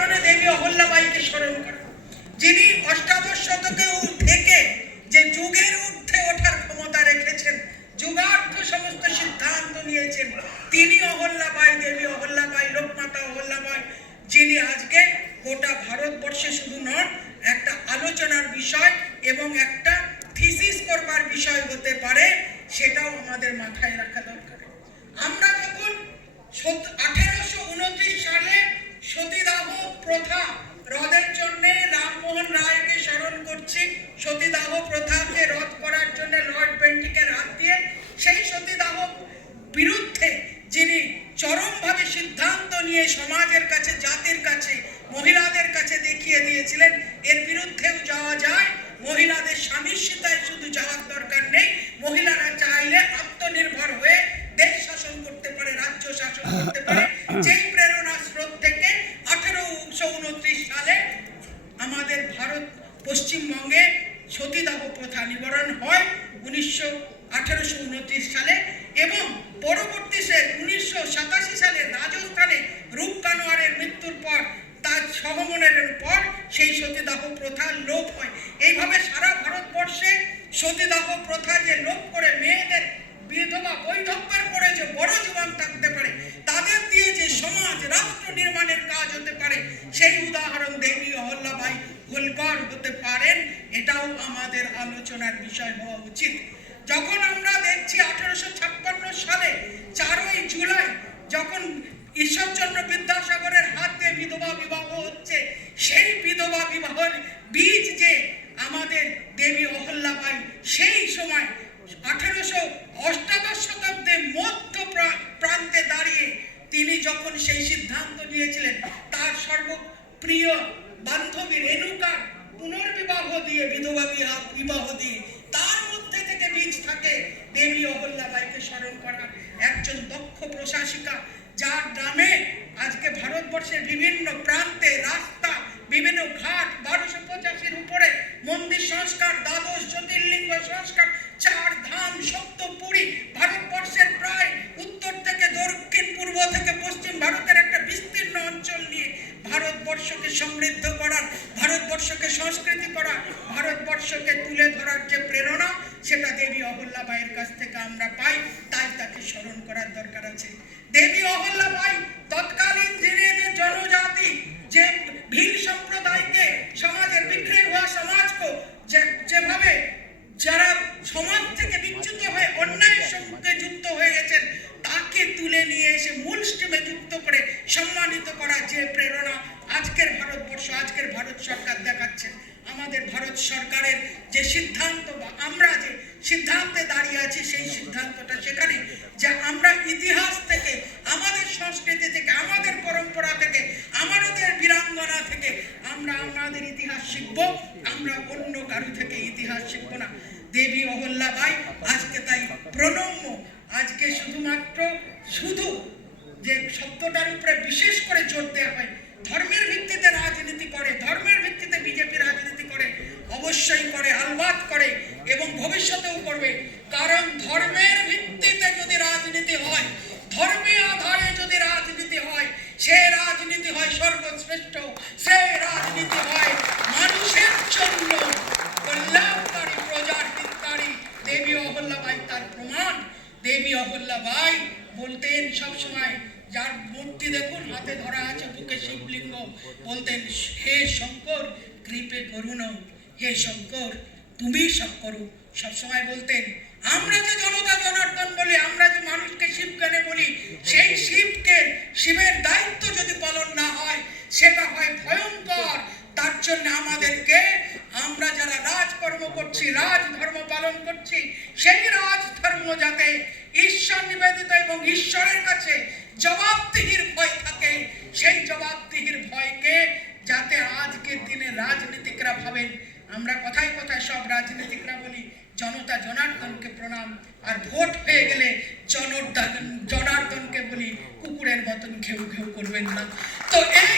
কারণে দেবী অহল্যাবাইকে স্মরণ করা, যিনি অষ্টাদশ শতকে থেকে যে যুগের ঊর্ধ্বে ওঠার ক্ষমতা রেখেছেন, যুগার্থ সমস্ত সিদ্ধান্ত নিয়েছেন, তিনি অহল্যাবাই, দেবী অহল্যাবাই, লোকমাতা অহল্যাবাই, যিনি আজকে গোটা ভারতবর্ষে শুধু নন, একটা আলোচনার বিষয় এবং একটা থিসিস করবার বিষয় হতে পারে, সেটাও আমাদের মাথায় রাখা দরকার। আমরা যখন 1829 সালে সতীদাহ প্রথা রদের জন্য রামমোহন রায়কে স্মরণ করছি, সতীদাহ প্রথাকে রদ করার জন্য লর্ড বেন্টিকের হাত দিয়ে সেই সতীদাহ বিরুদ্ধে যিনি চরমভাবে সিদ্ধান্ত নিয়ে সমাজের কাছে, জাতির কাছে, মহিলাদের কাছে দেখিয়ে দিয়েছিলেন এর বিরুদ্ধেও যাওয়া যায়, মহিলাদের স্বামীর শুধু যাওয়ার দরকার নেই, মহিলারা চাইলে আত্মনির্ভর হয়ে দেশ শাসন করতে পারে, রাজ্য শাসন করতে পারে। যেই প্রেরণা স্রোত থেকে 1829 সালে আমাদের ভারত পশ্চিমবঙ্গে সতীদাহ প্রথা নিবারণ হয় 1829 সালে, এবং পরবর্তী 1987 সালে রাজস্থানে রূপ কানোয়ারের মৃত্যুর পর, তার সহমনের পর সেই সতীদাহ প্রথা লোপ হয়। এইভাবে সারা ভারতবর্ষে সতীদাহ প্রথা যে লোপ করে মেয়েদের বিধবা বৈধব্যের পরে যে বড় জীবন থাকতে পারে, তাদের দিয়ে যে সমাজ রাষ্ট্র নির্মাণের কাজ হতে পারে, সেই উদাহরণ দেবী অহল্যাবাই হোলকর হতে পারেন। এটাও আমাদের আলোচনার বিষয় হওয়া উচিত। যখন আমরা দেখছি 1856 সালে 4ই জুলাই যখন ঈশ্বরচন্দ্র বিদ্যাসাগরের হাতে বিধবা বিবাহ হচ্ছে, সেই বিধবা বিবাহের বীজ যে আমাদের দেবী অহল্যাবাই, সেই সময় 1888 শতাব্দে মধ্য প্রান্তে দাঁড়িয়ে তিনি যখন সেই সিদ্ধান্ত নিয়েছিলেন তার সর্বপ্রিয় বান্ধবী রেণুকার পুনর্বিবাহ দিয়ে, বিধবা বিবাহ দিয়ে, তার মধ্যে থেকে বীজ থাকে দেবী অহল্যাবাইকে স্মরণ করার। একজন দক্ষ প্রশাসিকা, যার নামে আজকে ভারতবর্ষের বিভিন্ন প্রান্তে রাস্তা, বিভিন্ন ঘাট, 1285-র উপরে মন্দির সংস্কার, দ্বাদশ জ্যোতির্লিঙ্গ সংস্কার, 4 ধাম, সপ্তপুরী, ভারতবর্ষের প্রায় উত্তর থেকে দক্ষিণ, পূর্ব থেকে পশ্চিম ভারতের একটা বিস্তীর্ণ অঞ্চল নিয়ে ভারতবর্ষকে সমৃদ্ধ করার, ভারতবর্ষকে সংস্কৃতি করার, ভারতবর্ষকে তুলে ধরার যে প্রেরণা, সেটা দেবী অহল্যাবাইয়ের কাছ থেকে আমরা পাই। তাই তাকে স্মরণ করার দরকার আছে। দেবী অহল্যাবাই তৎকালীন জনজাতি যে ভিল সম্প্রদায়কে, সমাজের বিক্রি হওয়া সমাজকে যেভাবে যারা সমাজ থেকে বিচ্যুত হয়ে অন্যায়ের সঙ্গে যুক্ত হয়ে গেছেন, তাকে তুলে নিয়ে এসে মূল স্ট্রিমে যুক্ত করে সম্মানিত করা যে প্রেরণা আজকের ভারতবর্ষ, আজকের ভারত সরকার দেখাচ্ছেন। আমাদের ভারত সরকারের যে সিদ্ধান্ত, বা আমরা যে সিদ্ধান্তে দাঁড়িয়ে আছি, সেই সিদ্ধান্তটা সেখানে যে আমরা ইতিহাস থেকে, আমাদের সংস্কৃতি থেকে, আমাদের পরম্পরা থেকে, আমাদের বীরাঙ্গনা থেকে আমরা আমাদের ইতিহাস শিখব, আমরা অন্য কারো থেকে ইতিহাস শিখব না। দেবী অহল্যাবাই আজকে তাই প্রণম্য। আজকে শুধু যে শব্দটার উপরে বিশেষ করে জোর দেওয়া হয়, ধর্মের ভিত্তিতে রাজনীতি করে, ধর্মের ভিত্তিতে বিজেপি রাজনীতি করে, অবশ্যই করে, আলবাত করে এবং ভবিষ্যতেও করবে। কারণ ধর্মের ভিত্তিতে যদি রাজনীতি হয়, ধর্মীয় আধারে যদি রাজনীতি হয়, সে রাজনীতি হয় সর্বশ্রেষ্ঠ, সে রাজনীতি হয় মানুষের জন্য কল্যাণকারী, প্রজার হিতকারী। দেবী অহল্যাবাই তার প্রমাণ। দেবী অহল্যাবাই বলতেন সবসময়, যার মূর্তি দেখুন হাতে ধরা আছে, বুকে শিবলিঙ্গ, বলতেন, হে শঙ্কর কৃপে করুণ, হে শঙ্কর তুমি সব করো। সবসময় বলতেন, আমরা যে জনতা জনার্দন বলি, আমরা যে মানুষকে শিব কেন বলি, সেই শিবের দায়িত্ব যদি পালন না হয়, সেটা হয় ভয়ঙ্কর। তার জন্য আমাদেরকে, আমরা যারা রাজকর্ম করছি, রাজধর্ম পালন করছি, সেই রাজধর্ম যাতে ঈশ্বর নিবেদিত এবং ঈশ্বরের কাছে জবাবদিহির ভয় থাকে, সেই জবাবদিহির ভয়কে যাতে আজকের দিনে রাজনীতিকরা ভাবেন। আমরা কথায় কথায় সব রাজনীতিকরা বলি জনতা জনার্দনকে প্রণাম, আর ভোট হয়ে গেলে জনার্দনকে বলি কুকুরের মতন ঘেউ ঘেউ করবেন না। তো এই